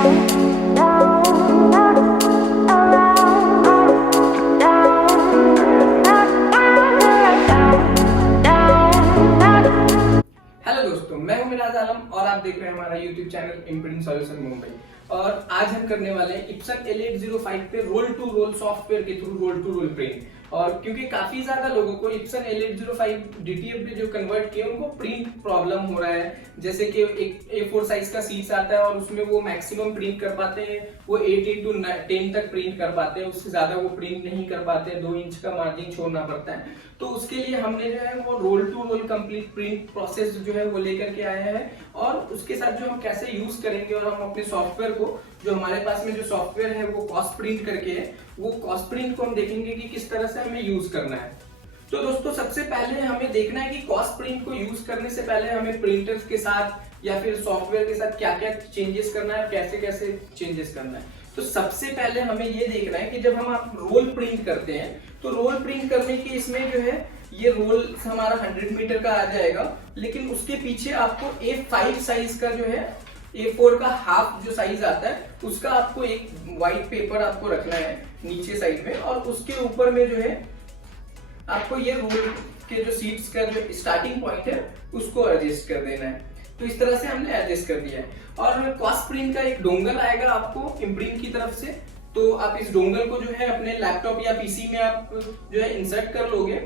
Hello दोस्तों, मैं हूं मिराज आलम और आप देख रहे हैं हमारा YouTube channel imprint solution Mumbai. और आज हम करने वाले हैं इप्सन L805 पे रोल टू रोल सॉफ्टवेयर के through roll to roll print. और क्योंकि काफी ज्यादा लोगों को इप्सन L805 DTF पे जो कन्वर्ट किए उनको प्रिंट प्रॉब्लम हो रहा है। जैसे कि एक A4 साइज का शीट्स आता है और उसमें वो मैक्सिमम प्रिंट कर पाते हैं, वो 8x10 तक प्रिंट कर पाते हैं, उससे ज्यादा वो प्रिंट नहीं कर पाते, 2 इंच का मार्जिन छोड़ना पड़ता है। तो उसके लिए हमने जो है वो roll to roll complete print process जो है वो लेकर के आए हैं। और उसके साथ जो हम कैसे यूज करेंगे और हम अपने सॉफ्टवेयर को, जो हमारे पास में जो सॉफ्टवेयर है वो कॉस्ट प्रिंट करके है, वो कॉस्ट प्रिंट को हम देखेंगे कि किस तरह से हमें यूज करना है। तो दोस्तों, सबसे पहले हमें देखना है कि कॉस्ट प्रिंट को यूज करने से पहले हमें प्रिंटर्स के साथ या फिर सॉफ्टवेयर के साथ क्या क्या चेंजेस करना है और कैसे कैसे चेंजेस करना है। तो सबसे पहले हमें ये देखना है कि जब हम आप रोल प्रिंट करते हैं तो रोल प्रिंट करने की इसमें जो है ये रोल हमारा 100 मीटर का आ जाएगा, लेकिन उसके पीछे आपको A5 साइज का जो है A4 का हाफ जो साइज आता है उसका आपको एक व्हाइट पेपर आपको रखना है नीचे साइड में, और उसके ऊपर में जो है आपको ये रोल के जो सीट्स का जो स्टार्टिंग पॉइंट है उसको एडजस्ट कर देना है। तो इस तरह से हमने एडजस्ट कर दिया है। और कॉस्ट प्रिंट का एक डोंगल आएगा आपको इम्प्रिंट की तरफ से, तो आप इस डोंगल को जो है अपने लैपटॉप या पीसी में आप जो है इंसर्ट कर लोगे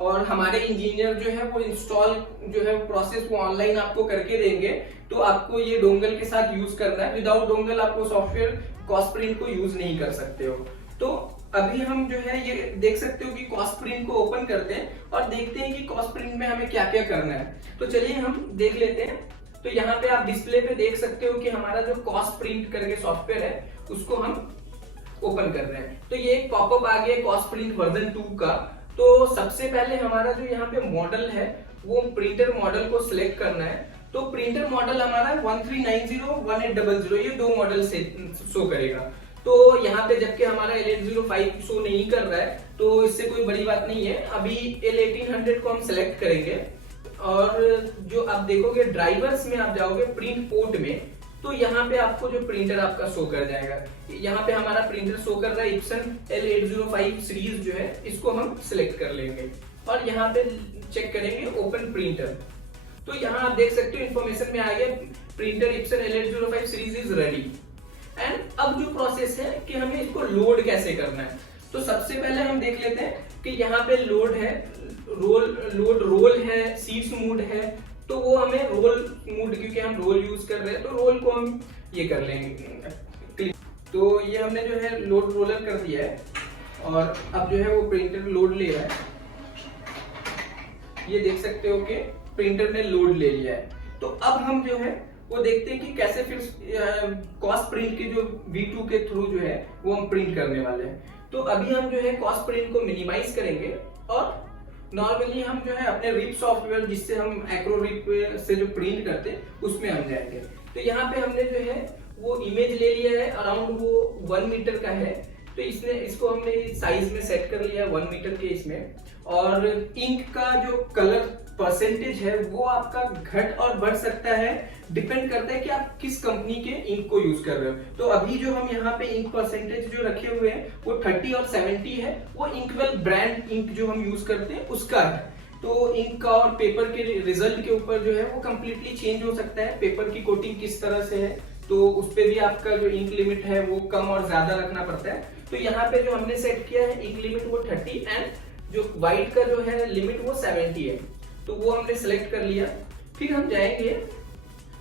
और हमारे इंजीनियर जो है वो इंस्टॉल जो है प्रोसेस वो ऑनलाइन आपको करके देंगे। तो आपको ये डोंगल के साथ यूज करना है, विदाउट डोंगल आपको सॉफ्टवेयर कॉस्ट प्रिंट को यूज नहीं कर सकते हो। तो अभी हम जो है ये देख सकते हो कि कॉस्ट प्रिंट को ओपन करते हैं और देखते हैं कि कॉस्ट प्रिंट में हमें क्या क्या करना है। तो चलिए हम देख लेते हैं। तो यहाँ पे आप डिस्प्ले पे देख सकते हो कि हमारा जो कॉस्ट प्रिंट करके सॉफ्टवेयर है उसको हम ओपन कर रहे हैं। तो ये एक पॉपअप आ गया कॉस्ट प्रिंट वर्जन 2 का। तो सबसे पहले हमारा जो यहाँ पे मॉडल है वो प्रिंटर मॉडल को सिलेक्ट करना है। तो प्रिंटर मॉडल हमारा 1390 1800, ये 2 मॉडल से शो करेगा। तो यहाँ पे जबकि हमारा L805 शो नहीं कर रहा है तो इससे कोई बड़ी बात नहीं है। अभी L1800 को हम सिलेक्ट करेंगे और जो आप देखोगे ड्राइवर्स में आप जाओगे प्रिंट पोर्ट में, तो यहाँ पे आपको जो प्रिंटर आपका शो कर जाएगा। यहाँ पे हमारा प्रिंटर शो कर रहा है इप्सन L805 सीरीज जो है, इसको हम सिलेक्ट कर लेंगे और यहाँ पे चेक करेंगे ओपन प्रिंटर। तो यहाँ आप देख सकते हो इन्फॉर्मेशन में आ गया printer Ibsen L805 series is ready. And अब जो प्रोसेस है कि हमें इसको लोड कैसे करना है। तो सबसे पहले हम देख लेते हैं कि यहाँ पे लोड है, रोल है, सीट्स मूड है। तो वो हमें रोल मूड, क्योंकि हम रोल यूज कर रहे हैं तो रोल को हम ये कर लेंगे। तो ये हमने जो है लोड रोलर कर दिया है और अब जो है वो प्रिंटर लोड ले रहा है। ये देख सकते हो कि प्रिंटर ने लोड ले लिया है। तो अब हम जो है वो देखते हैं कि कैसे फिर कॉस्ट प्रिंट के जो V2 के थ्रू जो है वो हम प्रिंट करने वाले हैं। तो अभी हम जो है कॉस्ट प्रिंट को मिनिमाइज करेंगे और नॉर्मली हम जो है अपने रिप सॉफ्टवेयर जिससे हम एक्रो रिप से जो प्रिंट करते हैं उसमें हम जाएंगे। तो यहाँ पे हमने जो है वो इमेज ले लिया है, अराउंड वो 1 मीटर का है। तो इसको हमने साइज में सेट कर लिया है 1 मीटर के इसमें। और इंक का जो कलर परसेंटेज है वो आपका घट और बढ़ सकता है, डिपेंड करता है कि आप किस कंपनी के इंक को यूज कर रहे हो। तो अभी जो हम यहाँ पे इंक परसेंटेज जो रखे हुए हैं वो 30 और 70 है, वो इंकवेल ब्रांड इंक जो हम यूज करते हैं उसका है। तो इंक का और पेपर के रिजल्ट के ऊपर जो है वो कंप्लीटली चेंज हो सकता है, पेपर की कोटिंग किस तरह से है तो उस पे भी आपका जो इंक लिमिट है वो कम और ज्यादा रखना पड़ता है। तो यहाँ पे जो हमने सेट किया है इंक लिमिट वो 30 एंड जो व्हाइट का जो है लिमिट वो 70 है। तो वो हमने सिलेक्ट कर लिया। फिर हम जाएंगे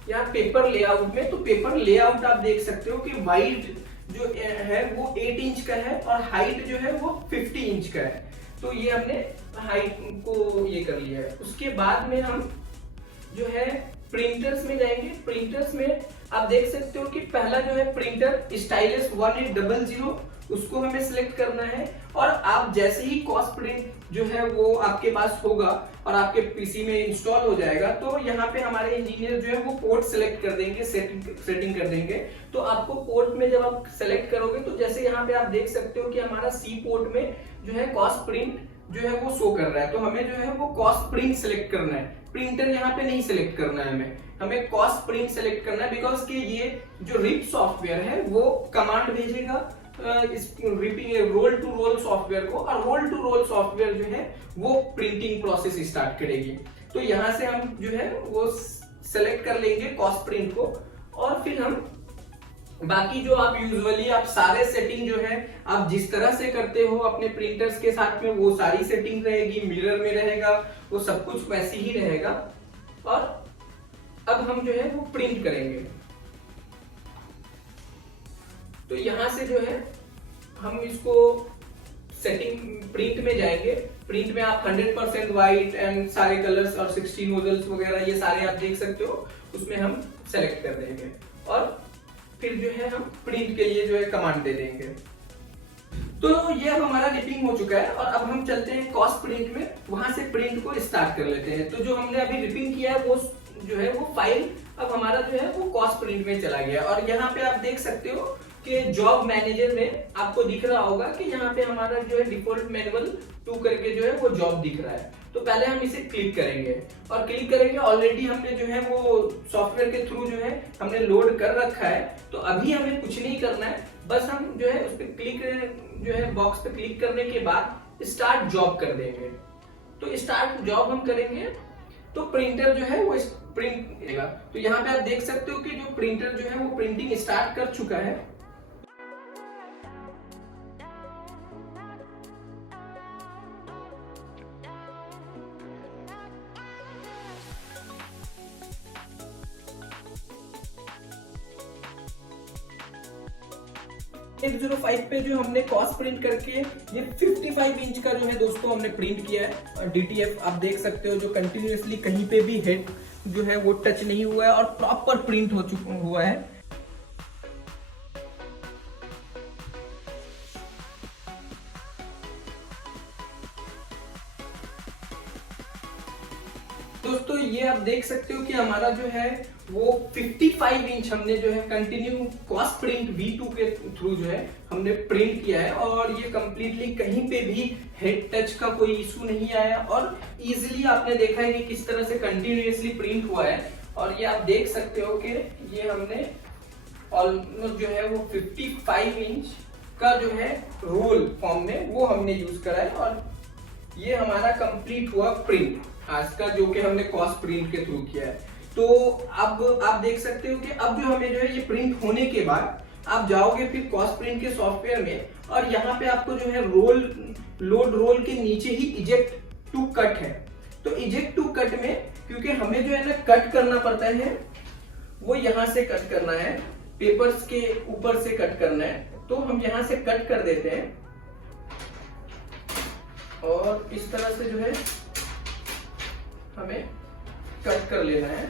यहाँ पेपर लेआउट में। तो पेपर लेआउट आप देख सकते हो कि वाइड जो है वो 8 इंच का है और हाइट जो है वो 50 इंच का है। तो ये हमने हाइट को ये कर लिया है। उसके बाद में हम जो है प्रिंटर्स में जाएंगे। प्रिंटर्स में आप देख सकते हो कि पहला जो है प्रिंटर स्टाइलिस 1800 उसको हमें सिलेक्ट करना है। और आप जैसे ही कॉस्ट प्रिंट जो है वो आपके पास होगा और आपके पीसी में इंस्टॉल हो जाएगा तो यहाँ पे हमारे इंजीनियर जो है वो पोर्ट सिलेक्ट कर देंगे, सेटिंग कर देंगे। तो आपको पोर्ट में जब आप सेलेक्ट करोगे तो जैसे यहाँ पे आप देख सकते हो कि हमारा सी पोर्ट में जो है कॉस्ट प्रिंट जो है वो शो कर रहा है। तो हमें जो है वो कॉस्ट प्रिंट सिलेक्ट करना है, प्रिंटर यहाँ पे नहीं सिलेक्ट करना है हमें। हमें कॉस्ट प्रिंट सेलेक्ट करना है, बिकॉज कि ये जो रिप सॉफ्टवेयर है वो कमांड भेजेगा इस ripping roll to roll software को, और रोल टू रोल सॉफ्टवेयर जो है वो प्रिंटिंग प्रोसेस स्टार्ट करेगी। तो यहाँ से हम जो है वो सेलेक्ट कर लेंगे कॉस्ट प्रिंट को, और फिर हम बाकी जो आप यूजुअली आप सारे सेटिंग जो है आप जिस तरह से करते हो अपने प्रिंटर्स के साथ में, वो सारी सेटिंग रहेगी, मिरर में रहेगा, वो सब कुछ वैसे ही रहेगा। और अब हम जो है वो प्रिंट करेंगे। तो यहां से जो है हम इसको सेटिंग प्रिंट में जाएंगे। प्रिंट में आप 100% व्हाइट एंड सारे कलर्स और 16 नोजल्स वगैरह ये सारे आप देख सकते हो, उसमें हम सेलेक्ट कर देंगे और फिर जो है हम प्रिंट के लिए जो है कमांड दे देंगे। तो ये अब हमारा रिपिंग हो चुका है, और अब हम चलते हैं कॉस्ट प्रिंट में, वहां से प्रिंट को स्टार्ट कर लेते हैं। तो जो हमने अभी रिपिंग किया है वो जो है वो फाइल अब हमारा जो है वो कॉस्ट प्रिंट में चला गया। और यहाँ पे आप देख सकते हो कि जॉब मैनेजर में आपको दिख रहा होगा कि यहाँ पे हमारा जो है डिफॉल्ट मैनुअल 2 करके जो है वो जॉब दिख रहा है। तो पहले हम इसे क्लिक करेंगे, और क्लिक करेंगे ऑलरेडी हमने जो है वो सॉफ्टवेयर के थ्रू जो है हमने लोड कर रखा है। तो अभी हमें कुछ नहीं करना है, बस हम जो है उस पर क्लिक जो है बॉक्स पे क्लिक करने के बाद स्टार्ट जॉब कर देंगे। तो स्टार्ट जॉब हम करेंगे तो प्रिंटर जो है वो प्रिंट देगा। तो यहाँ पे आप देख सकते हो कि जो प्रिंटर जो है वो प्रिंटिंग स्टार्ट कर चुका है। एक 05 पे जो हमने कॉस्ट प्रिंट करके ये 55 इंच का जो है दोस्तों हमने प्रिंट किया है। DTF आप देख सकते हो जो कंटिन्यूअसली कहीं पे भी हेड जो है वो टच नहीं हुआ है और प्रॉपर प्रिंट हो चुका हुआ है। दोस्तों ये आप देख सकते हो कि हमारा जो है वो 55 इंच हमने जो है कंटिन्यू कॉस्ट प्रिंट V2 के थ्रू जो है हमने प्रिंट किया है, और ये कंप्लीटली कहीं पे भी हेड टच का कोई इशू नहीं आया, और इजीली आपने देखा है कि किस तरह से कंटिन्यूअसली प्रिंट हुआ है। और ये आप देख सकते हो कि ये हमने ऑलमोस्ट जो है वो 55 इंच का जो है रोल फॉर्म में वो हमने यूज करा है, और ये हमारा कंप्लीट हुआ प्रिंट आज का जो कि हमने कॉस्ट प्रिंट के थ्रू किया है। तो अब आप देख सकते हो कि अब जो हमें जो है ये प्रिंट होने के बाद आप जाओगे फिर कॉस्ट प्रिंट के सॉफ्टवेयर में, और यहाँ पे आपको जो है लोड रोल के नीचे ही इजेक्ट टू कट है। तो इजेक्ट टू कट में क्योंकि हमें जो है ना कट करना पड़ता है, वो यहाँ से कट करना है, पेपर्स के ऊपर से कट करना है। तो हम यहाँ से कट कर देते हैं, और इस तरह से जो है हमें कट कर लेना है।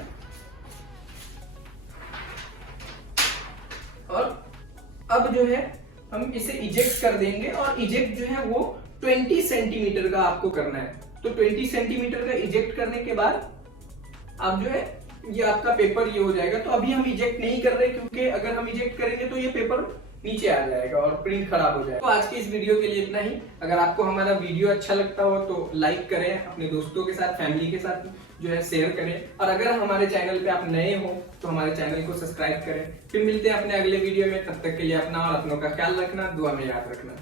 और अब जो है हम इसे इजेक्ट कर देंगे, और इजेक्ट जो है वो 20 सेंटीमीटर का आपको करना है। तो 20 सेंटीमीटर का इजेक्ट करने के बाद आप जो है ये आपका पेपर ये हो जाएगा। तो अभी हम इजेक्ट नहीं कर रहे, क्योंकि अगर हम इजेक्ट करेंगे तो ये पेपर नीचे आ जाएगा और प्रिंट खराब हो जाएगा। तो आज की इस वीडियो के लिए इतना ही। अगर आपको हमारा वीडियो अच्छा लगता हो तो लाइक करें, अपने दोस्तों के साथ फैमिली के साथ जो है शेयर करें, और अगर हमारे चैनल पे आप नए हो तो हमारे चैनल को सब्सक्राइब करें। फिर मिलते हैं अपने अगले वीडियो में, तब तक के लिए अपना और अपनों का ख्याल रखना, दुआ में याद रखना।